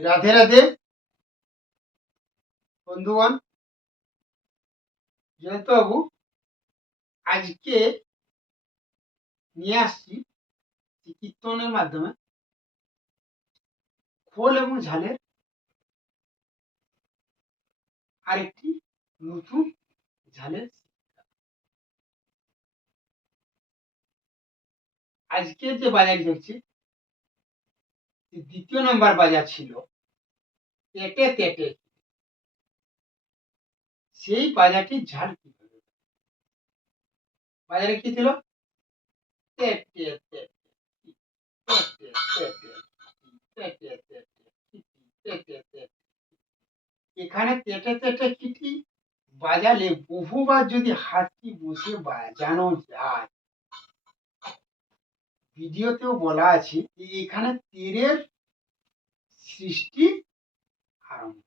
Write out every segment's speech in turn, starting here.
রাধে রাধে বন্ধুগণ, জয়ন্তবাবু আজকে নিয়ে আসছি কীর্তনের মাধ্যমে খোল এবং ঝালের আরেকটি নতুন ঝালের। আজকে যে বাজার দেখছি দ্বিতীয় নম্বর বাজার ছিল তেটে তেটে, সেই বাজারটির ঝাল কি হবে? বাজারে কি ছিল? তেটে তেটে তেটে তেটে তেটে তেটে তেটে। এখানে তেটে তেটে কিটি বাজালে বহুবার যদি হাতটি বসে বাজানো যায়, ভিডিওতেও বলা আছে যে এখানে তীরের সৃষ্টি আরম্ভ।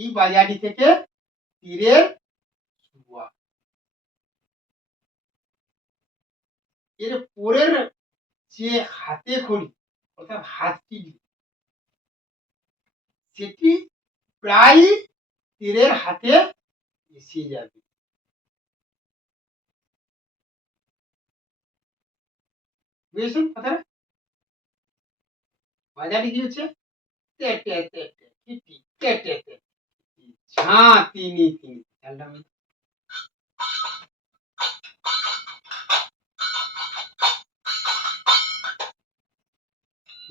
এই বাজারটি থেকে তীরের শুরুয়াত। এর পরের যে হাতে খড়ি অর্থাৎ হাতটি, সেটি প্রায় তীরের হাতে এসে যাবে। বুঝেছেন কথা? বাজারটি কি হচ্ছে? তেটে তেটে কিটি তেটে তেটে ঝাঁ তিনি তিনি। খেয়ালটা আমি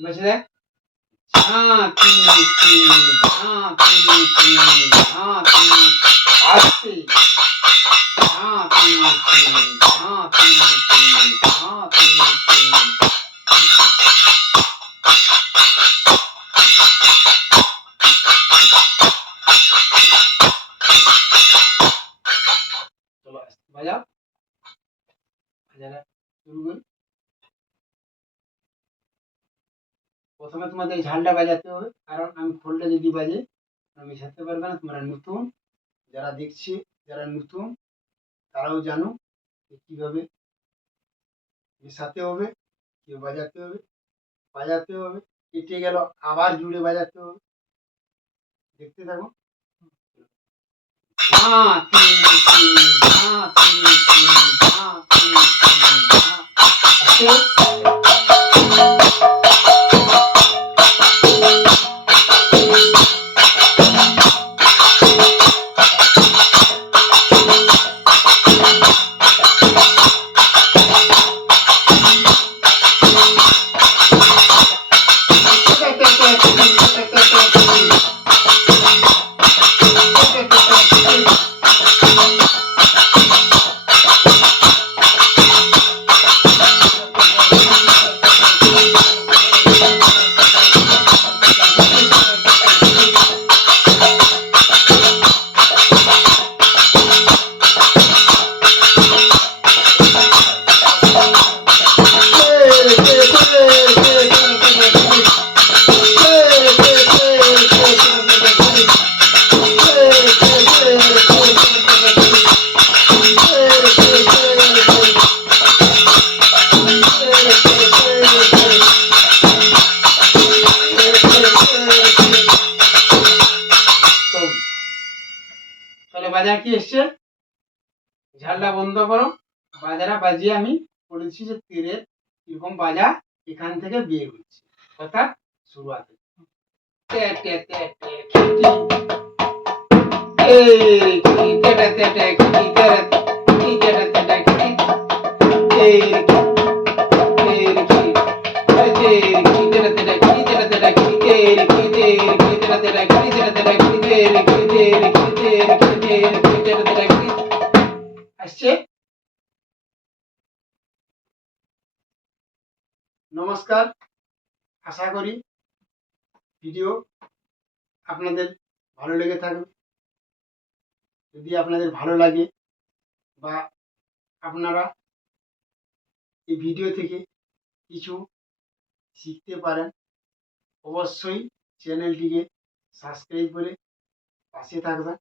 বসে দেখ। ঝাঁ তিনি তিনি ঝাঁ তিনি তিনি ঝাঁ তিনি আসতে ঝাঁ তিনি তিনি ঝাঁ তিনি তিনি ঝাঁ তিনি তিনি। চলো বাজাও, বাজারে শুরু করি। প্রথমে তোমাদের ঝালটা বাজাতে হবে, কারণ আমি খোলটা যদি বাজে আমি সারতে পারবে না। তোমরা নতুন, যারা দেখছে যারা নতুন তারাও জানো কিভাবে মেশাতে হবে, কেউ বাজাতে হবে, বাজাতে হবে, কেটে গেল আবার জুড়ে বাজাতে হবে। দেখতে থাকো। ঝাঁ তিনি তিনি ঝাঁ তিনি তিনি ঝাঁ তিনি তিনি ঝাঁ। বাজার কি এসছে? ঝালটা বন্ধ করো। বাজারা বাজিয়ে আমি বলেছি যে তীরের এরকম বাজা এখান থেকে বের হচ্ছে, অর্থাৎ শুরুয়াত। তেটে তেটে কিটি এই কিটি তেটে তেটে কিটি তেটে কিটি তেটে তেটে কিটি এই এই কিটি এই কিটি তেটে তেটে কিটি তেটে তেটে কিটি এই কিটি তেটে তেটে কিটি তেটে তেটে কিটি এই কিটি কিটি তেটে তেটে কিটি আসছে। নমস্কার, আশা করি ভিডিও আপনাদের ভালো লেগে থাকবে। যদি আপনাদের ভালো লাগে বা আপনারা এই ভিডিও থেকে কিছু শিখতে পারেন, অবশ্যই চ্যানেলটিকে সাবস্ক্রাইব করে পাশে থাকবেন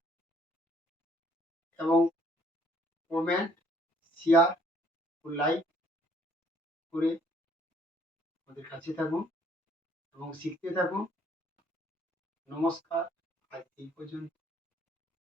এবং কমেন্ট, শেয়ার ও লাইক করে আমাদের কাছে থাকুন এবং শিখতে থাকুন। নমস্কার, আজ এই পর্যন্ত।